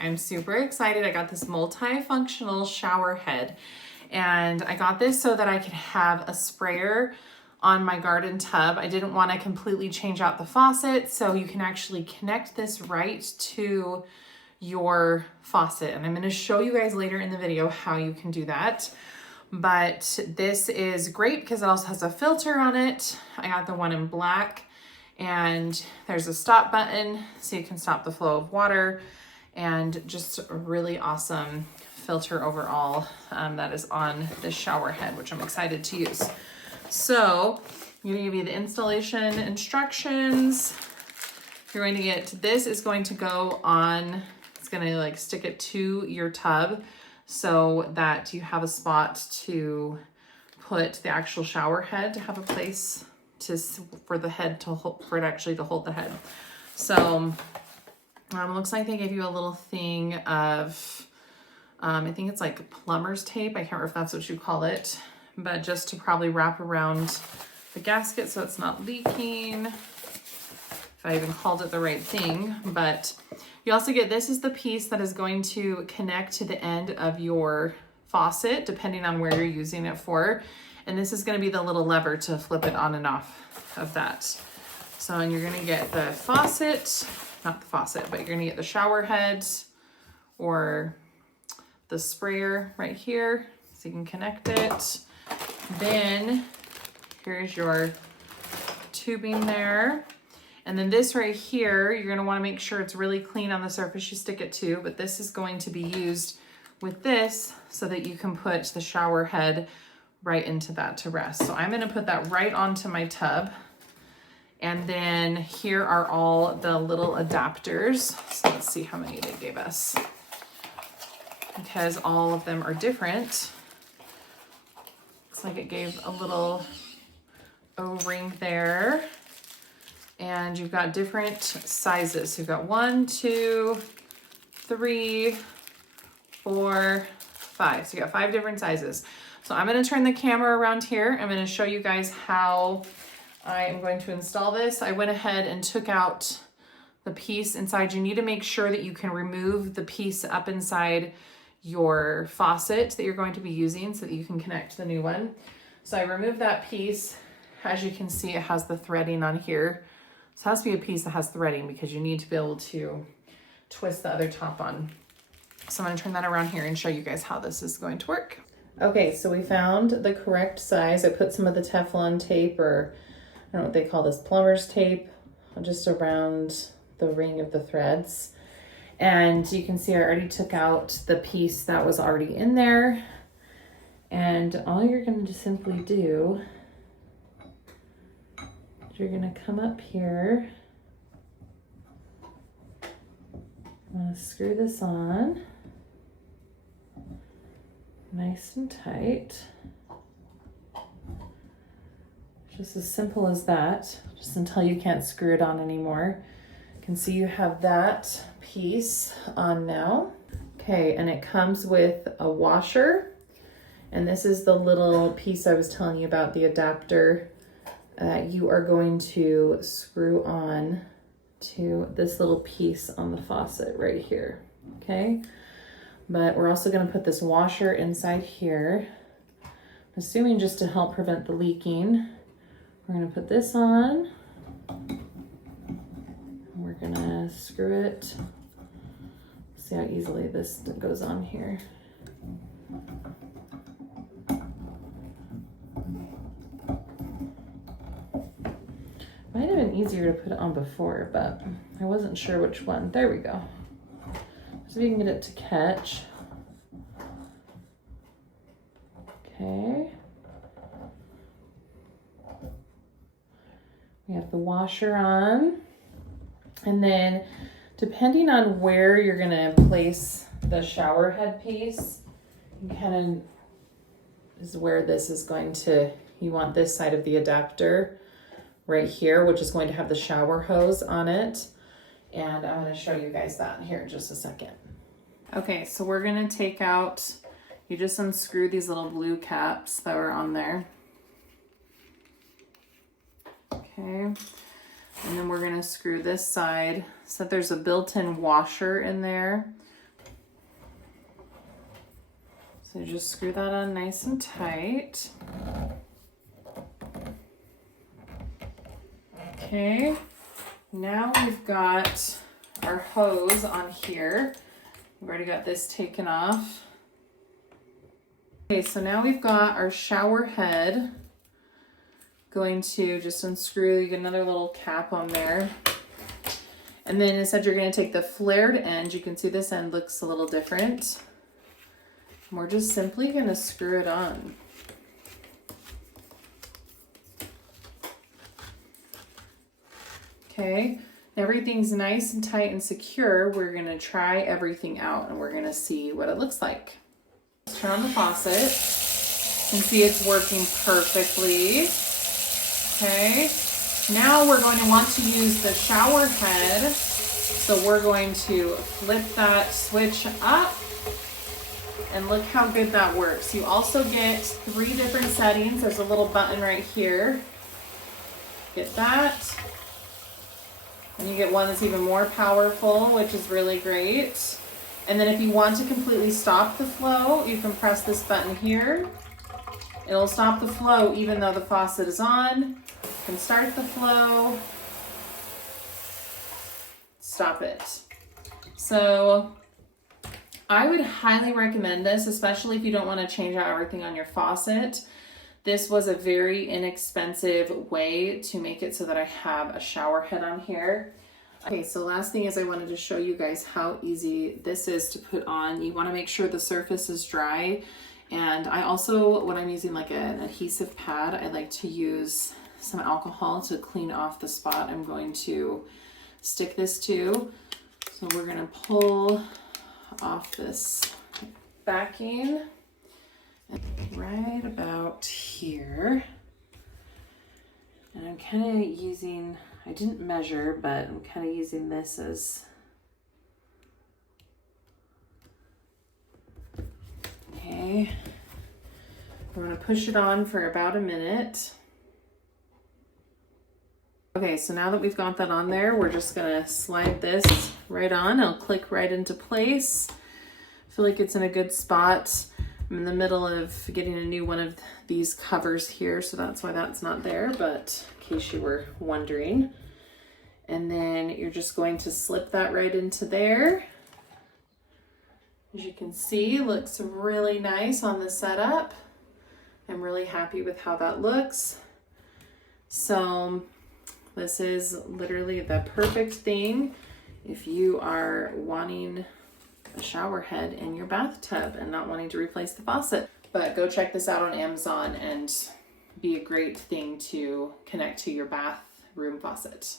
I'm super excited. I got this multifunctional shower head, and I got this so that I could have a sprayer on my garden tub. I didn't want to completely change out the faucet, so you can actually connect this right to your faucet. And I'm going to show you guys later in the video how you can do that. But this is great because it also has a filter on it. I got the one in black, and there's a stop button so you can stop the flow of water, and just a really awesome filter overall that is on this shower head, which I'm excited to use. So I'm going to give you the installation instructions. You're going to get, this is going to go on, it's going to like stick it to your tub so that you have a spot to put the actual shower head, to have a place to, for the head to hold, for it actually to hold the head. So looks like they gave you a little thing of, I think it's like plumber's tape. I can't remember if that's what you call it, but just to probably wrap around the gasket so it's not leaking, if I even called it the right thing. But you also get, this is the piece that is going to connect to the end of your faucet, depending on where you're using it for. And this is going to be the little lever to flip it on and off of that. So, and you're going to get the faucet, not the faucet, but you're going to get the shower head or the sprayer right here, so you can connect it. Then here's your tubing there. And then this right here, you're going to want to make sure it's really clean on the surface you stick it to, but this is going to be used with this so that you can put the shower head right into that to rest. So I'm going to put that right onto my tub. And then here are all the little adapters. So let's see how many they gave us, because all of them are different. Looks like it gave a little O-ring there. And you've got different sizes. So you've got 1, 2, 3, 4, 5. So you got 5 different sizes. So I'm going to turn the camera around here. I'm going to show you guys how I am going to install this. I went ahead and took out the piece inside. You need to make sure that you can remove the piece up inside your faucet that you're going to be using so that you can connect the new one. So I removed that piece. As you can see, it has the threading on here. So it has to be a piece that has threading because you need to be able to twist the other top on. So I'm going to turn that around here and show you guys how this is going to work. Okay, so we found the correct size. I put some of the Teflon tape, or I don't know what they call this, plumber's tape, just around the ring of the threads. And you can see I already took out the piece that was already in there. And all you're going to simply do is you're going to come up here. I'm going to screw this on nice and tight. Just as simple as that, just until you can't screw it on anymore. You can see you have that piece on now. Okay, and it comes with a washer, and this is the little piece I was telling you about, the adapter that you are going to screw on to this little piece on the faucet right here, okay? But we're also going to put this washer inside here, I'm assuming just to help prevent the leaking. We're going to put this on. We're going to screw it. See how easily this goes on here. Might have been easier to put it on before, but I wasn't sure which one. There we go. So you can get it to catch. Okay. We have the washer on. And then depending on where you're gonna place the shower head piece, you kind of is where this is going to, you want this side of the adapter right here, which is going to have the shower hose on it. And I'm going to show you guys that here in just a second. Okay, so we're going to take out, you just unscrew these little blue caps that were on there. Okay, and then we're going to screw this side so that there's a built-in washer in there. So just screw that on nice and tight. Okay, now we've got our hose on here. We've already got this taken off. Okay, so now we've got our shower head. Going to just unscrew, you get another little cap on there. And then instead you're going to take the flared end. You can see this end looks a little different. And we're just simply going to screw it on. Okay, everything's nice and tight and secure. We're going to try everything out and we're going to see what it looks like. Let's turn on the faucet. You can see it's working perfectly. Okay, now we're going to want to use the shower head. So we're going to flip that switch up and look how good that works. You also get 3 different settings. There's a little button right here. Get that. And you get one that's even more powerful, which is really great. And then if you want to completely stop the flow, you can press this button here. It'll stop the flow even though the faucet is on. You can start the flow. Stop it. So I would highly recommend this, especially if you don't want to change out everything on your faucet. This was a very inexpensive way to make it so that I have a shower head on here. Okay, so last thing is I wanted to show you guys how easy this is to put on. You want to make sure the surface is dry. And I also, when I'm using like an adhesive pad, I like to use some alcohol to clean off the spot I'm going to stick this to. So we're going to pull off this backing right about here. And I'm kind of using, I didn't measure, but I'm kind of using this as, okay. We're going to push it on for about a minute. Okay, so now that we've got that on there, we're just going to slide this right on. It'll click right into place. I feel like it's in a good spot. I'm in the middle of getting a new one of these covers here, so that's why that's not there, but in case you were wondering. And then you're just going to slip that right into there. As you can see, it looks really nice on the setup. I'm really happy with how that looks. So this is literally the perfect thing if you are wanting a shower head in your bathtub and not wanting to replace the faucet. But go check this out on Amazon and be a great thing to connect to your bathroom faucet.